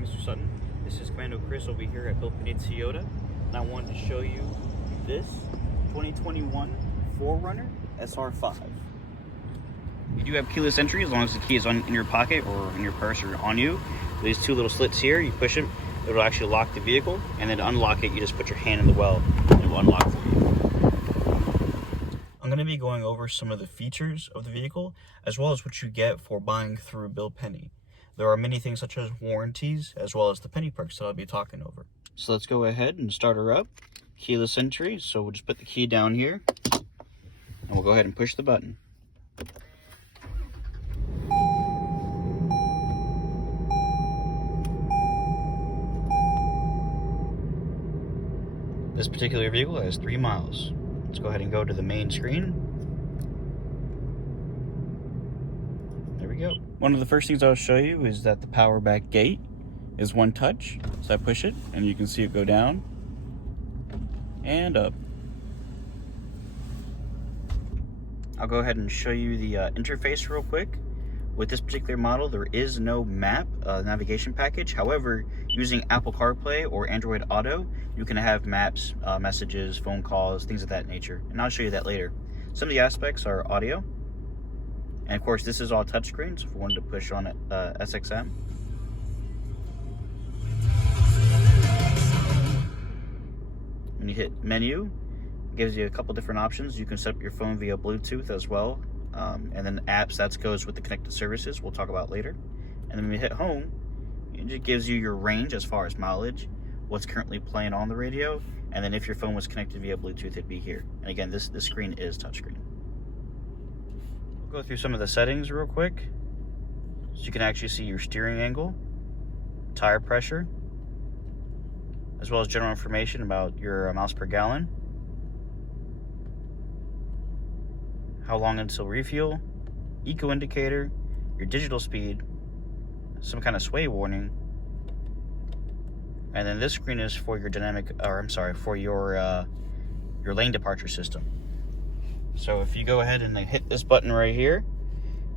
morning, Mr. Sutton. This is Commando Chris over here at Bill Penney Toyota, and I wanted to show you this 2021 4Runner SR5. You do have keyless entry as long as the key is in your pocket or in your purse or on you. These two little slits here, you push it, it will actually lock the vehicle, and then to unlock it, you just put your hand in the well and it will unlock for you. I'm going to be going over some of the features of the vehicle as well as what you get for buying through Bill Penney. There are many things such as warranties as well as the penny perks that I'll be talking over. So let's go ahead and start her up. Keyless entry, so we'll just put the key down here and we'll go ahead and push the button. This particular vehicle has 3 miles. Let's go ahead and go to the main screen. There we go. One of the first things I'll show you is that the power back gate is one touch. So I push it and you can see it go down and up. I'll go ahead and show you the interface real quick. With this particular model, there is no map navigation package. However, using Apple CarPlay or Android Auto, you can have maps, messages, phone calls, things of that nature. And I'll show you that later. Some of the aspects are audio. And of course, this is all touchscreen, so if we wanted to push on it, SXM. When you hit menu, it gives you a couple different options. You can set up your phone via Bluetooth as well. And then apps, that goes with the connected services we'll talk about later. And then when you hit home, it just gives you your range as far as mileage, what's currently playing on the radio, and then if your phone was connected via Bluetooth, it'd be here. And again, this screen is touchscreen. We'll go through some of the settings real quick. So you can actually see your steering angle, tire pressure, as well as general information about your miles per gallon, how long until refuel, eco indicator, your digital speed, some kind of sway warning, and then this screen is for your for your lane departure system. So if you go ahead and hit this button right here,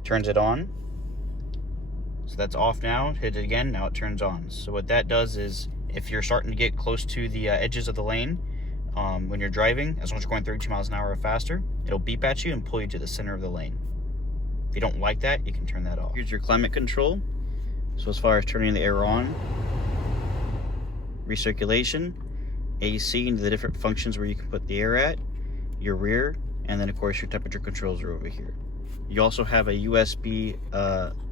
turns it on. So that's off now. Hit it again, now it turns on. So what that does is, if you're starting to get close to the edges of the lane, when you're driving, as long as you're going 32 miles an hour or faster, it'll beep at you and pull you to the center of the lane. If you don't like that, you can turn that off. Here's your climate control. So as far as turning the air on, recirculation, AC, and the different functions where you can put the air at, your rear, and then of course your temperature controls are over here. You also have a USB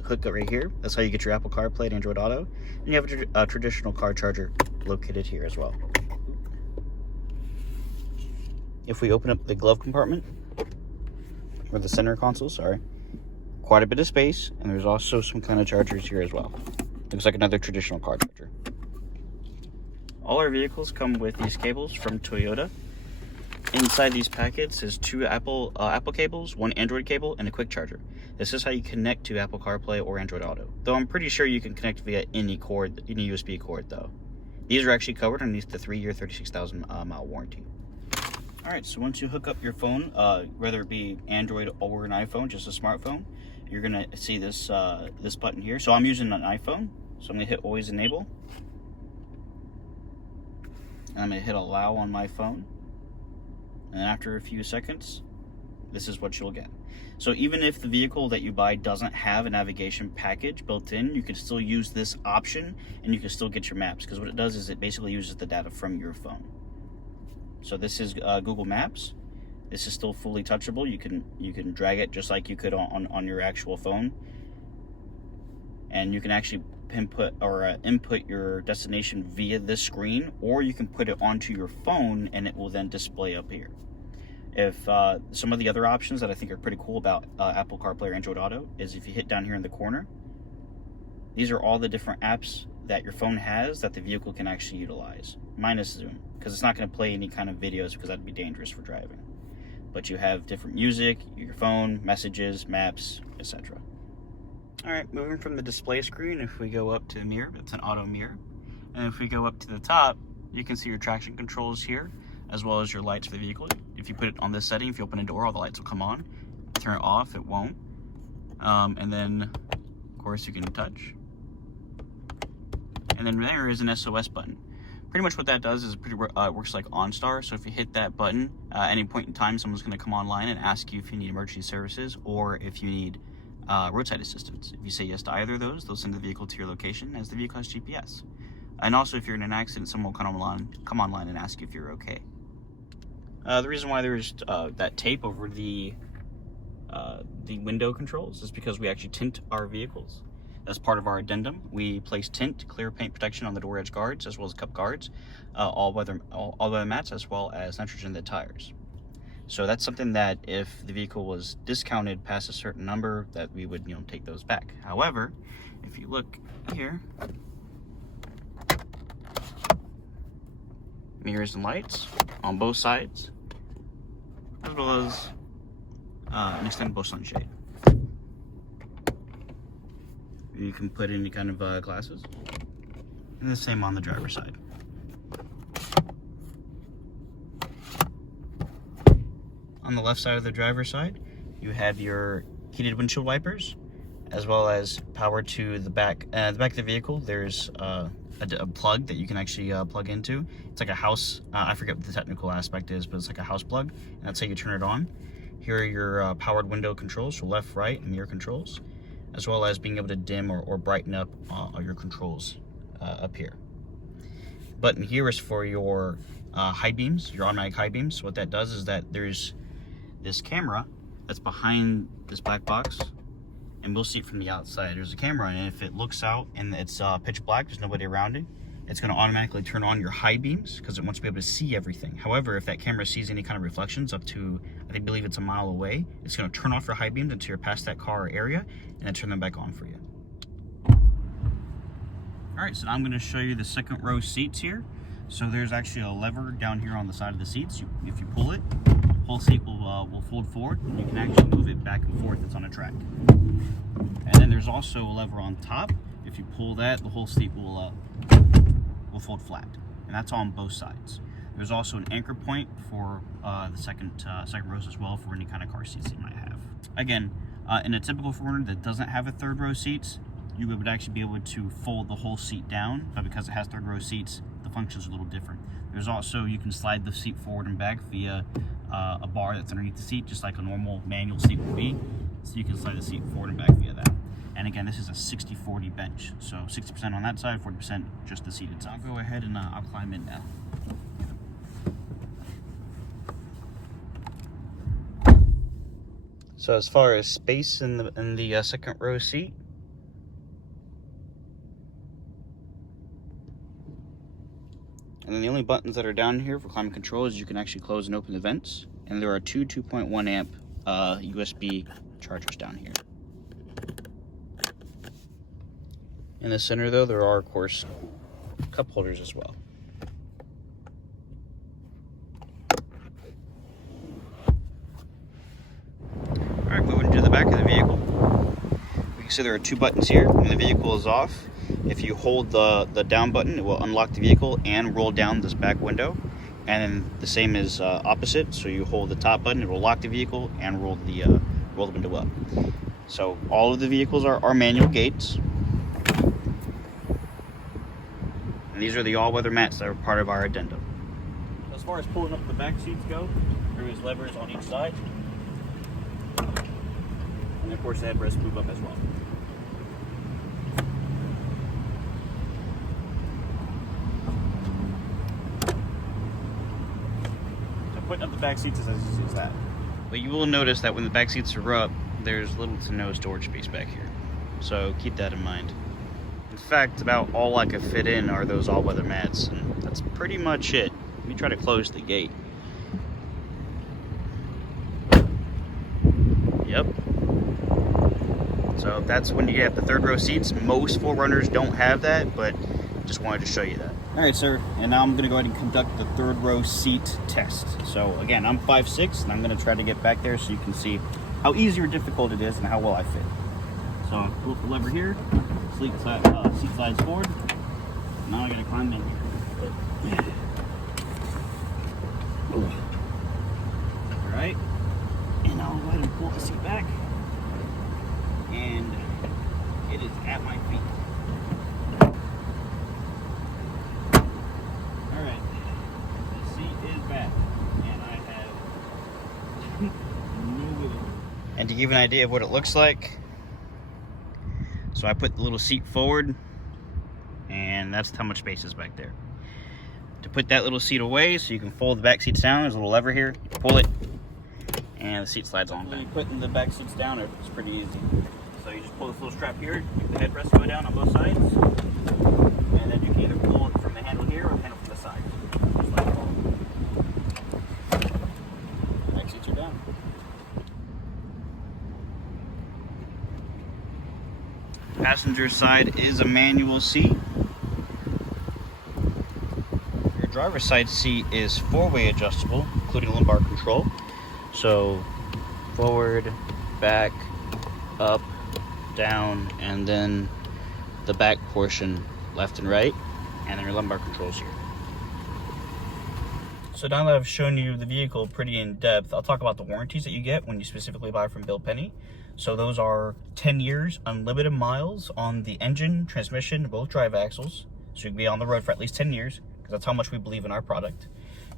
hookup right here. That's how you get your Apple CarPlay and Android Auto. And you have a traditional car charger located here as well. If we open up the glove compartment, or the center console, sorry, quite a bit of space, and there's also some kind of chargers here as well. Looks like another traditional car charger. All our vehicles come with these cables from Toyota. Inside these packets is 2 Apple cables, 1 Android cable, and a quick charger. This is how you connect to Apple CarPlay or Android Auto. Though I'm pretty sure you can connect via any USB cord though. These are actually covered underneath the 3-year, 36,000 mile warranty. Alright, so once you hook up your phone, whether it be Android or an iPhone, just a smartphone, you're going to see this this button here. So I'm using an iPhone, so I'm going to hit Always Enable. And I'm going to hit Allow on my phone. And after a few seconds, this is what you'll get. So even if the vehicle that you buy doesn't have a navigation package built in, you can still use this option and you can still get your maps. Because what it does is it basically uses the data from your phone. So this is Google Maps. This is still fully touchable. You can drag it just like you could on your actual phone. And you can actually input your destination via this screen, or you can put it onto your phone and it will then display up here. If some of the other options that I think are pretty cool about Apple CarPlay or Android Auto is if you hit down here in the corner, these are all the different apps that your phone has that the vehicle can actually utilize, minus Zoom, because it's not going to play any kind of videos because that'd be dangerous for driving. But you have different music, your phone, messages, maps, etc. Alright, moving from the display screen, if we go up to the mirror, it's an auto mirror. And if we go up to the top, you can see your traction controls here, as well as your lights for the vehicle. If you put it on this setting, if you open a door, all the lights will come on. Turn it off, it won't. And then, of course, you can touch. And and then there is an SOS button. Pretty much what that does is it works like OnStar. So if you hit that button at any point in time, someone's going to come online and ask you if you need emergency services or if you need roadside assistance. If you say yes to either of those, they'll send the vehicle to your location as the vehicle has GPS. And also, if you're in an accident, someone will come online and ask you if you're okay. The reason why there's that tape over the window controls is because we actually tint our vehicles. As part of our addendum, we place tint, clear paint protection on the door edge guards, as well as cup guards, all weather mats, as well as nitrogen-lit tires. So that's something that if the vehicle was discounted past a certain number, that we would, take those back. However, if you look here, mirrors and lights on both sides, as well as an extendable sunshade. You can put any kind of glasses, and the same on the driver's side. On the left side of the driver's side, you have your heated windshield wipers, as well as power to the back. The back of the vehicle, there's a plug that you can actually plug into. It's like a house, I forget what the technical aspect is, but it's like a house plug, and that's how you turn it on. Here are your powered window controls, so left, right, and mirror controls, as well as being able to dim or brighten up your controls up here. Button here is for your high beams, your automatic high beams. So what that does is that there's this camera that's behind this black box, and we'll see it from the outside. There's a camera, and if it looks out and it's pitch black, there's nobody around it, it's going to automatically turn on your high beams because it wants to be able to see everything. However, if that camera sees any kind of reflections up to, I believe it's a mile away, it's going to turn off your high beams until you're past that car or area, and then turn them back on for you. All right, so now I'm going to show you the second row seats here. So there's actually a lever down here on the side of the seats. If you pull it, the whole seat will fold forward, and you can actually move it back and forth. It's on a track. And then there's also a lever on top. If you pull that, the whole seat will fold flat, and that's on both sides. There's also an anchor point for the second rows as well, for any kind of car seats you might have. Again, in a typical 4Runner that doesn't have a third row seats, you would actually be able to fold the whole seat down, but because it has third row seats, the function's a little different. There's also, you can slide the seat forward and back via a bar that's underneath the seat, just like a normal manual seat would be. So you can slide the seat forward and back via that. And again, this is a 60-40 bench, so 60% on that side, 40% just the seat itself. I'll go ahead and I'll climb in now. So as far as space in the second row seat, and then the only buttons that are down here for climate control is you can actually close and open the vents, and there are two 2.1 amp USB chargers down here. In the center though, there are of course cup holders as well. Alright, moving to the back of the vehicle. We can see there are two buttons here. When the vehicle is off, if you hold the down button, it will unlock the vehicle and roll down this back window. And then the same is opposite, so you hold the top button, it will lock the vehicle and roll the window up. So all of the vehicles are manual gates. And these are the all-weather mats that are part of our addendum. As far as pulling up the back seats go, there is levers on each side. And of course the headrests move up as well. So putting up the back seats is as easy as that. But you will notice that when the back seats are up, there's little to no storage space back here. So keep that in mind. In fact, about all I could fit in are those all-weather mats, and that's pretty much it. Let me try to close the gate. Yep. So that's when you get the third row seats. Most 4Runners don't have that, but just wanted to show you that. All right, sir, and now I'm gonna go ahead and conduct the third row seat test. So again, I'm 5'6", and I'm gonna try to get back there so you can see how easy or difficult it is and how well I fit. So I'll pull up the lever here, seat slides forward. Now I gotta climb in here. All right, and I'll go ahead and pull the seat back, and it is at my feet. And to give you an idea of what it looks like, so I put the little seat forward, and that's how much space is back there. To put that little seat away so you can fold the back seats down, there's a little lever here. You pull it, and the seat slides on back. Putting the back seats down is pretty easy. So you just pull this little strap here, make the headrest go down on both sides, and then you can either pull it from the handle here or the handle from the side. Just like that. Back seats are down. Passenger side is a manual seat. Your driver's side seat is four-way adjustable, including lumbar control. So forward, back, up, down, and then the back portion left and right, and then your lumbar controls here. So now that I've shown you the vehicle pretty in depth, I'll talk about the warranties that you get when you specifically buy from Bill Penney. So those are 10 years, unlimited miles on the engine, transmission, both drive axles. So you can be on the road for at least 10 years, because that's how much we believe in our product.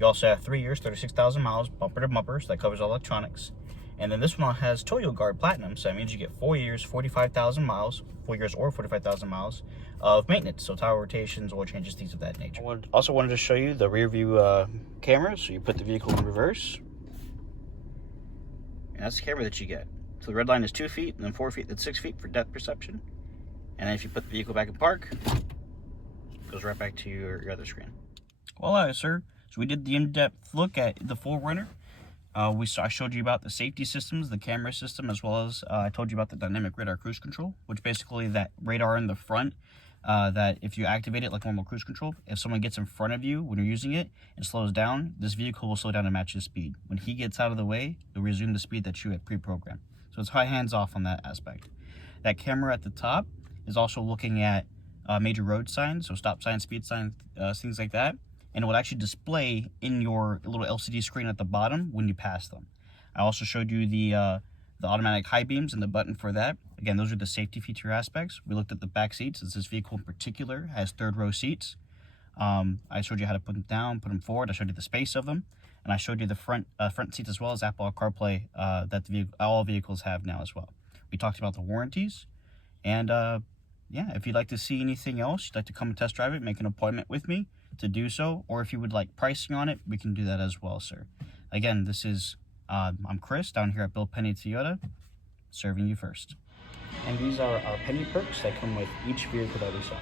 You also have 3 years, 36,000 miles, bumper to bumper, so that covers all electronics. And then this one has Toyo Guard Platinum, so that means you get 4 years, 45,000 miles, 4 years or 45,000 miles of maintenance, so tire rotations, oil changes, things of that nature. I also wanted to show you the rear view camera, so you put the vehicle in reverse. And that's the camera that you get. So the red line is 2 feet, and then 4 feet, then 6 feet for depth perception. And then if you put the vehicle back in park, it goes right back to your other screen. Voila, sir. So we did the in-depth look at the 4Runner. I showed you about the safety systems, the camera system, as well as I told you about the dynamic radar cruise control, which basically that radar in the front, that if you activate it like normal cruise control, if someone gets in front of you when you're using it and slows down, this vehicle will slow down and match his speed. When he gets out of the way, it'll resume the speed that you had pre-programmed. So it's high hands off on that aspect. That camera at the top is also looking at major road signs, so stop signs, speed signs, things like that. And it will actually display in your little LCD screen at the bottom when you pass them. I also showed you the automatic high beams and the button for that. Again, those are the safety feature aspects. We looked at the back seats, as this vehicle in particular has third row seats. I showed you how to put them down, put them forward. I showed you the space of them. And I showed you the front seats as well as Apple CarPlay that all vehicles have now as well. We talked about the warranties. And yeah, if you'd like to see anything else, you'd like to come and test drive it, make an appointment with me to do so, or if you would like pricing on it, we can do that as well, sir. Again, this is I'm Chris down here at Bill Penney Toyota, serving you first. And these are our penny perks that come with each vehicle that we sell.